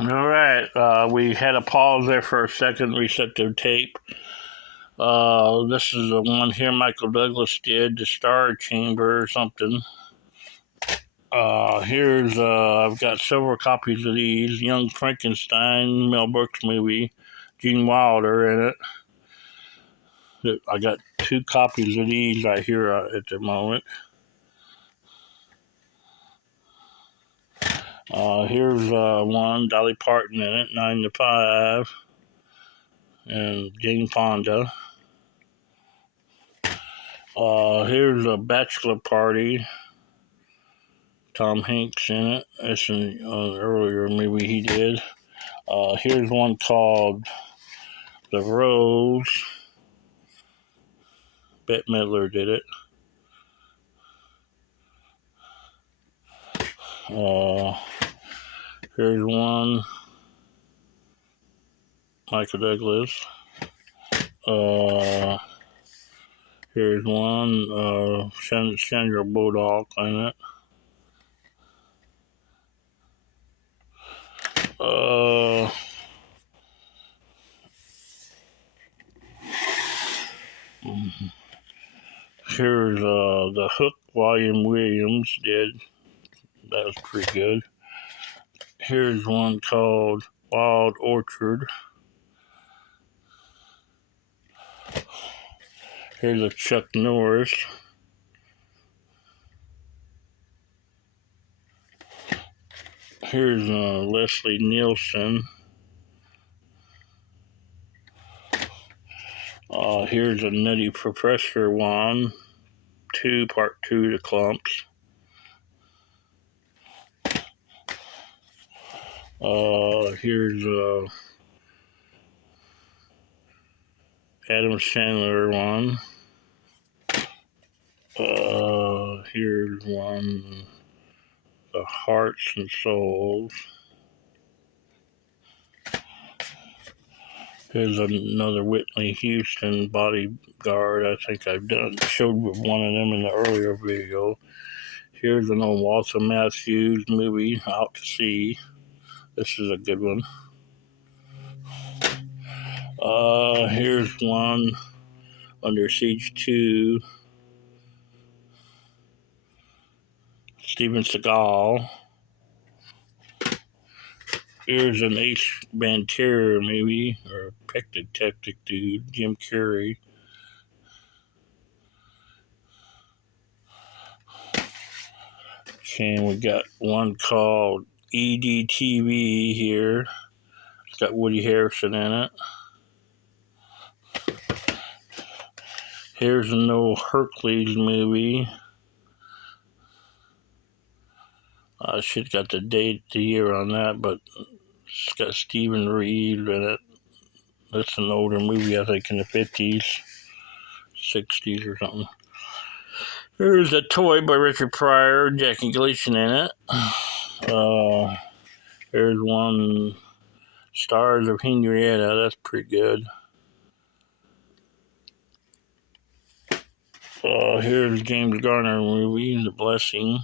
All right, we had a pause there for a second, reset the tape. This is the one here Michael Douglas did, the Star Chamber or something. I've got several copies of these. Young Frankenstein, Mel Brooks movie, Gene Wilder in it. I got 2 copies of these right here at the moment. Here's one, Dolly Parton in it, 9 to 5, and Jane Fonda. Here's a bachelor party, Tom Hanks in it. It's an earlier movie he did. Here's one called The Rose. Bette Midler did it. Here's one, Michael Douglas. Here's one, Sandra Bullock in it. Here's The Hook, William Williams did. That was pretty good. Here's one called Wild Orchard. Here's a Chuck Norris. Here's Leslie Nielsen. Here's a Nutty Professor one, part 2, The Clumps. Here's Adam Sandler one. Here's one, The Hearts and Souls. Here's another Whitney Houston bodyguard. I think showed one of them in the earlier video. Here's an old Walter Matthews movie, Out to Sea. This is a good one. Here's one, Under Siege 2. Steven Seagal. Here's an Ace Ventura movie, or Peck Detective dude, Jim Carrey. Okay, we got one called EDTV here. It's got Woody Harrelson in it. Here's an old Hercules movie. I should have got the year on that, but it's got Stephen Reed in it. That's an older movie, I think, in the 50s, 60s or something. There's a Toy by Richard Pryor, Jackie Gleason in it. There's one, Stars of Henrietta. That's pretty good. Here's James Garner movie, The Blessing,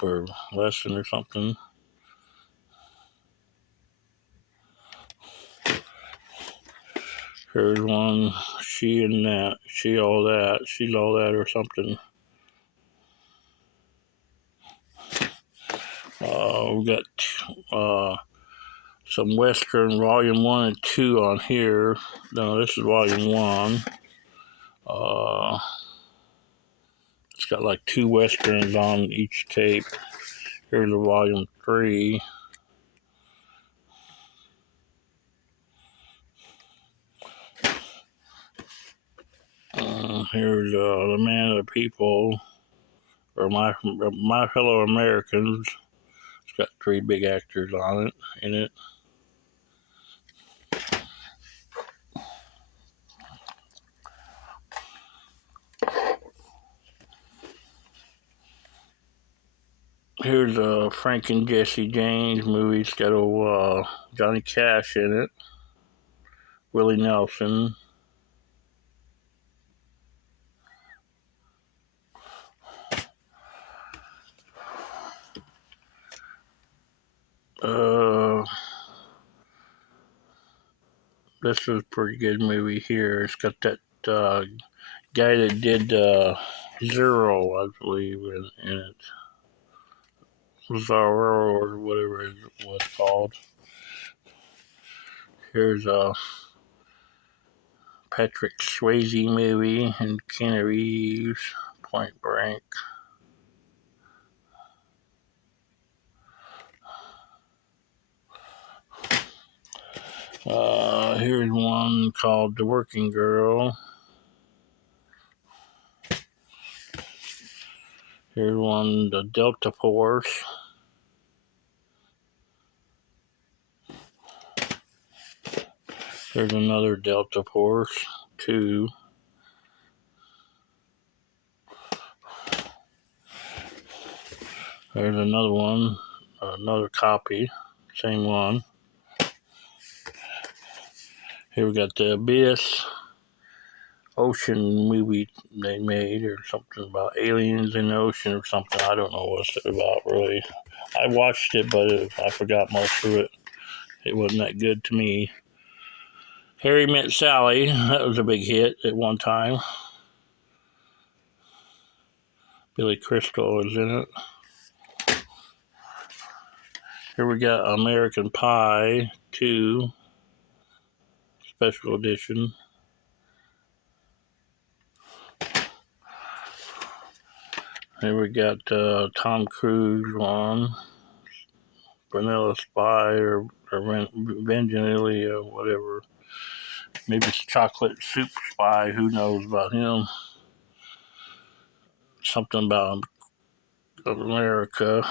or Lesson or something. Here's one, She's All That or something. We got some Western Volume 1 and 2 on here. No, this is Volume 1. It's got like 2 Westerns on each tape. Here's a Volume 3. Here's The Man of the People, or My Fellow Americans. It's got 3 big actors in it. Here's a Frank and Jesse James movie. It's got old Johnny Cash in it. Willie Nelson. This is a pretty good movie here. It's got that guy that did Zero, I believe, in it. Zorro or whatever it was called. Here's a Patrick Swayze movie and Keanu Reeves, Point Blank. Here's one called The Working Girl. Here's one, The Delta Force. Here's another Delta Force 2. There's another one, another copy, same one. Here we got The Abyss ocean movie they made, or something about aliens in the ocean or something. I don't know what it's about, really. I watched it, but I forgot most of it. It wasn't that good to me. Harry Met Sally, that was a big hit at one time. Billy Crystal is in it. Here we got American Pie 2, special edition. Here we got Tom Cruise one, Vanilla Spy or Vanilla or whatever. Maybe it's Chocolate Soup Spy. Who knows about him? Something about America.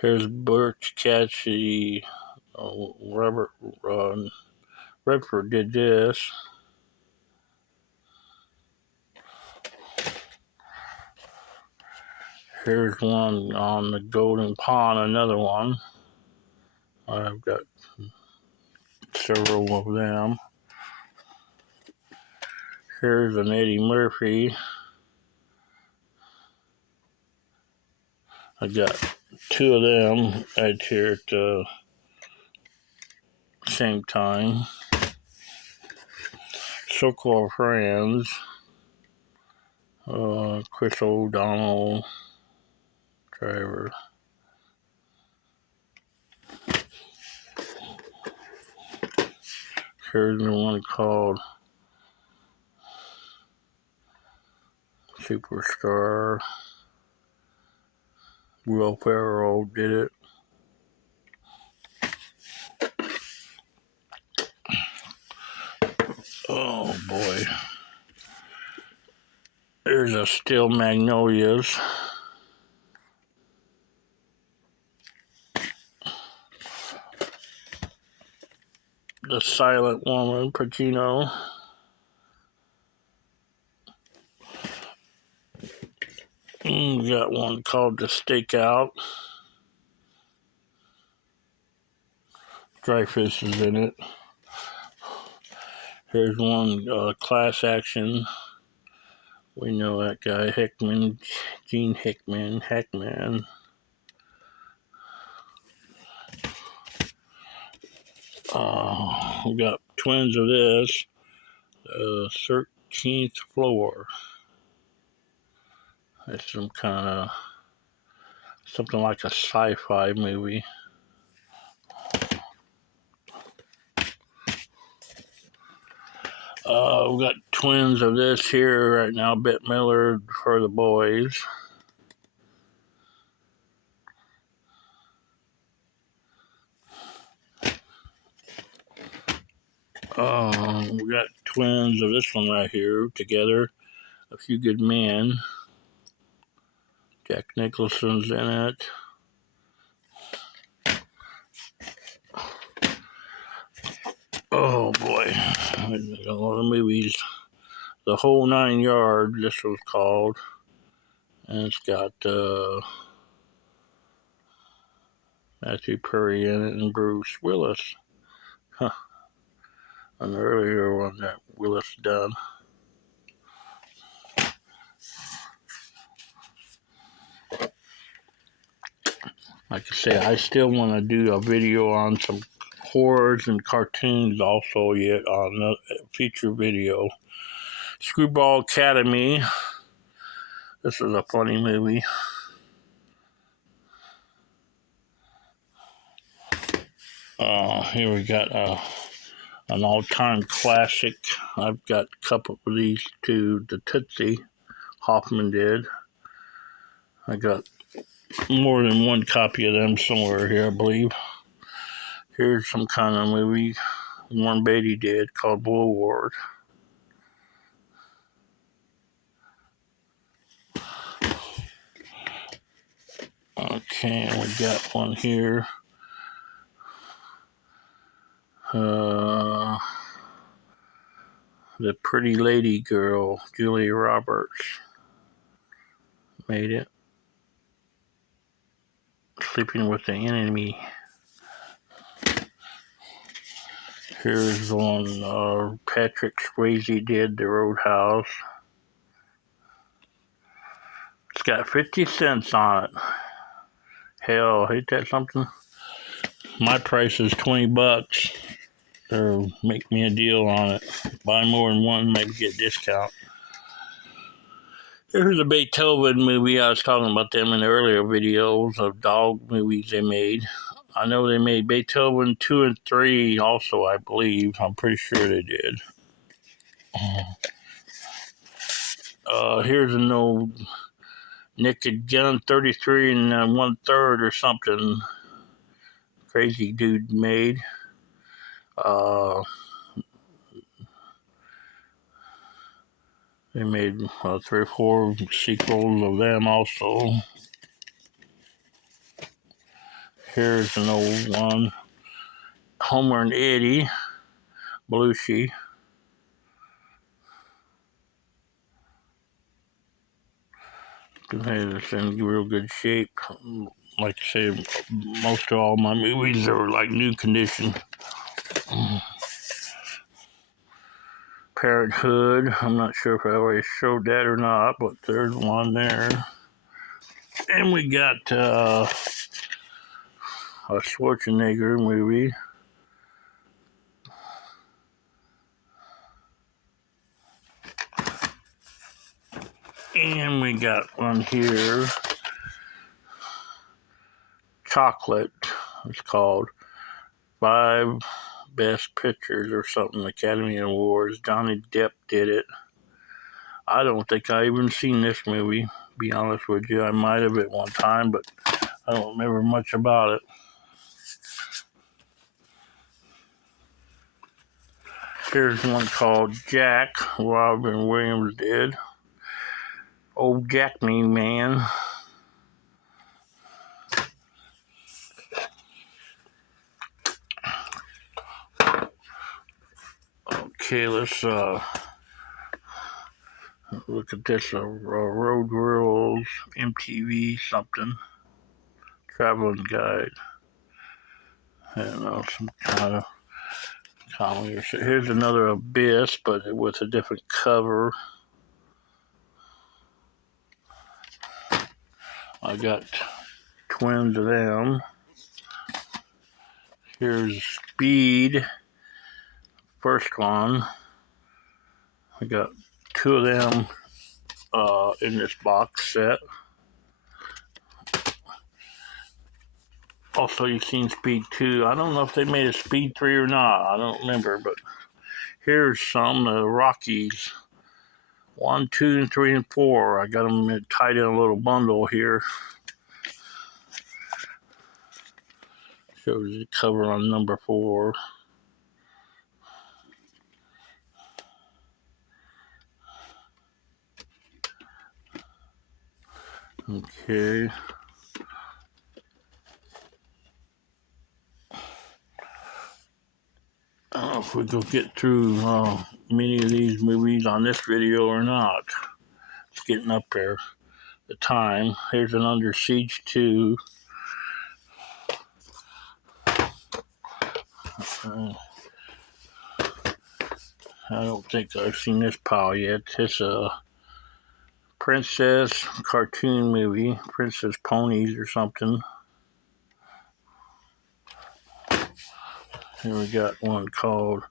Here's Butch Cassidy. Robert Redford did this. Here's one on the Golden Pond, another one. I've got several of them. Here's an Eddie Murphy. I got two of them right here at the same time. Circle of Friends. Chris O'Donnell, Driver. Here's the one called Superstar. Will Ferrell did it. Oh boy. There's a Still Magnolias. The Silent Woman, Pacino. We got one called The Stakeout. Dreyfus is in it. Here's one, Class Action. We know that guy, Hickman, Gene Hackman. We got twins of this, 13th Floor. It's some kind of, something like a sci-fi movie. We got twins of this here right now, Bette Midler for the boys. We got twins of this one right here together, A Few Good Men. Jack Nicholson's in it. Oh boy, a lot of movies. The Whole Nine Yards, this was called. And it's got Matthew Perry in it and Bruce Willis. Huh. An earlier one that Willis done. Like I say, I still want to do a video on some horrors and cartoons also yet on a feature video. Screwball Academy. This is a funny movie. Here we got an all-time classic. I've got a couple of these too. The Tootsie Hoffman did. I got more than one copy of them somewhere here, I believe. Here's some kind of movie Warren Beatty did called Blue Ward. Okay, we got one here. The Pretty Lady Girl, Julia Roberts made it. Sleeping with the Enemy. Here's one Patrick Swayze did, The Roadhouse. It's got 50 cents on it. Hell, ain't that something? My price is $20. Or make me a deal on it. Buy more than one, maybe get a discount. Here's a Beethoven movie. I was talking about them in earlier videos of dog movies they made. I know they made Beethoven 2 and 3 also, I believe. I'm pretty sure they did. Here's an old Naked Gun 33 and 1/3 or something. Crazy dude made. They made 3 or 4 sequels of them also. Here's an old one. Homer and Eddie. Belushi. It's in real good shape. Like I say, most of all my movies are like new condition. Parenthood. I'm not sure if I already showed that or not, but there's one there. And we got a Schwarzenegger movie. And we got one here. Chocolate. It's called 5 Best Pictures or something. Academy Awards. Johnny Depp did it. I don't think I even seen this movie. Be honest with you, I might have at one time, but I don't remember much about it. Here's one called Jack. Robin Williams did. Old Jack Me Man. Okay, let's look at this. Road Rules, MTV something. Traveling Guide. I don't know, some kind of comedy or shit. Here's another Abyss, but with a different cover. I got twins of them. Here's Speed. First one. I got 2 of them in this box set. Also, you've seen Speed 2. I don't know if they made a Speed 3 or not. I don't remember, but here's some Rockies. 1, 2, and 3, and 4. I got them tied in a little bundle here. Shows the cover on number 4. Okay. I don't know if we go get through many of these movies on this video or not. It's getting up there. The time. Here's an Under Siege 2. I don't think I've seen this pile yet. It's a princess cartoon movie. Princess Ponies or something. Here we got one called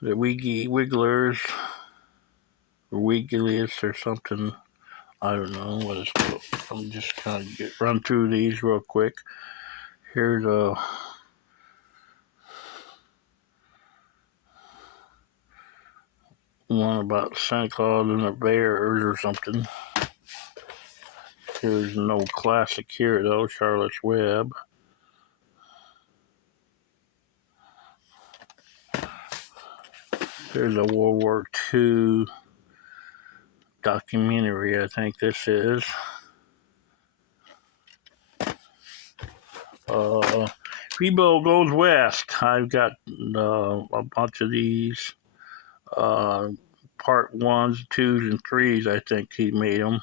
the Wigglers, or Wigglius or something. I don't know what it's called. I'm just trying to run through these real quick. Here's a one about Santa Claus and the Bears or something. Here's no classic here though, Charlotte's Web. Here's a World War II documentary, I think this is. Rebo Goes West. I've got a bunch of these. Part 1s, 2s, and 3s, I think he made them.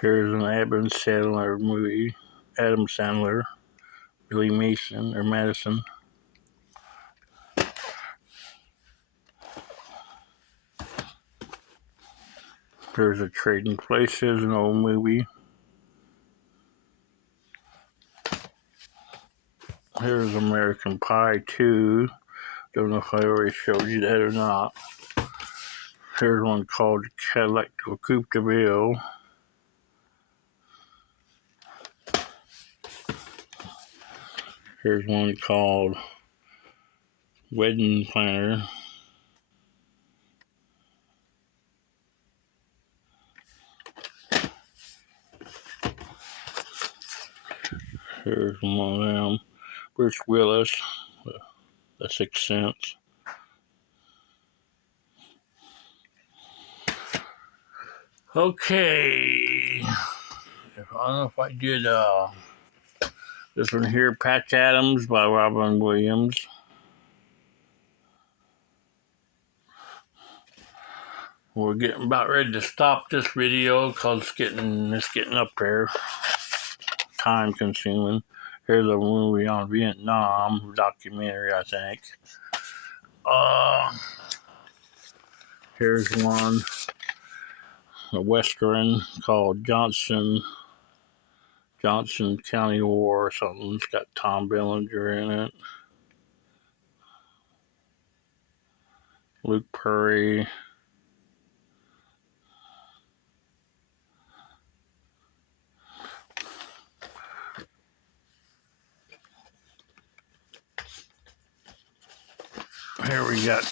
Here's an Adam Sandler movie. Adam Sandler, Billy Mason, or Madison. There's a Trading Places, an old movie. Here's American Pie 2. Don't know if I already showed you that or not. Here's one called Cadillac Coupe de Ville. Here's one called Wedding Planner. Here's one of them. Bruce Willis, The Sixth Sense. Okay. I don't know if I did this one here, Patch Adams by Robin Williams. We're getting about ready to stop this video because it's getting up there. Time consuming. Here's a movie on Vietnam, documentary, I think. Here's one, a Western called Johnson County War or something. It's got Tom Bellinger in it. Luke Perry. Here we got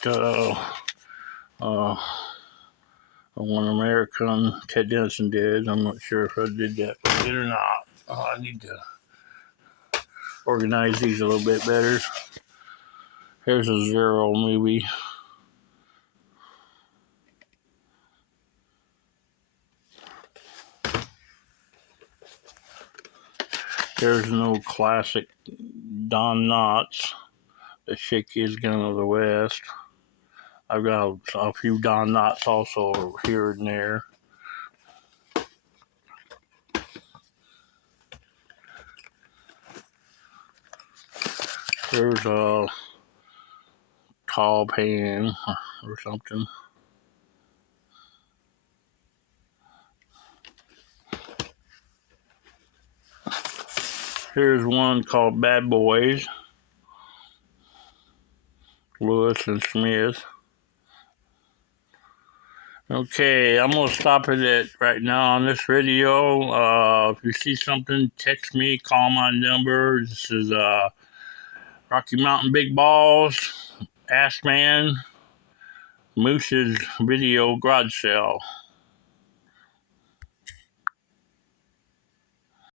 one American Ted Denson did. I'm not sure if I did that or not. I need to organize these a little bit better. Here's a Zero movie. There's no classic Don Knotts, The Shakiest Gun of the West. I've got a few Don Knotts also here and there. There's a Tall Pan or something. Here's one called Bad Boys, Lewis and Smith. Okay, I'm going to stop it at right now on this video. If you see something, text me, call my number. This is Rocky Mountain Big Balls, Ass Man, Moose's video garage sale.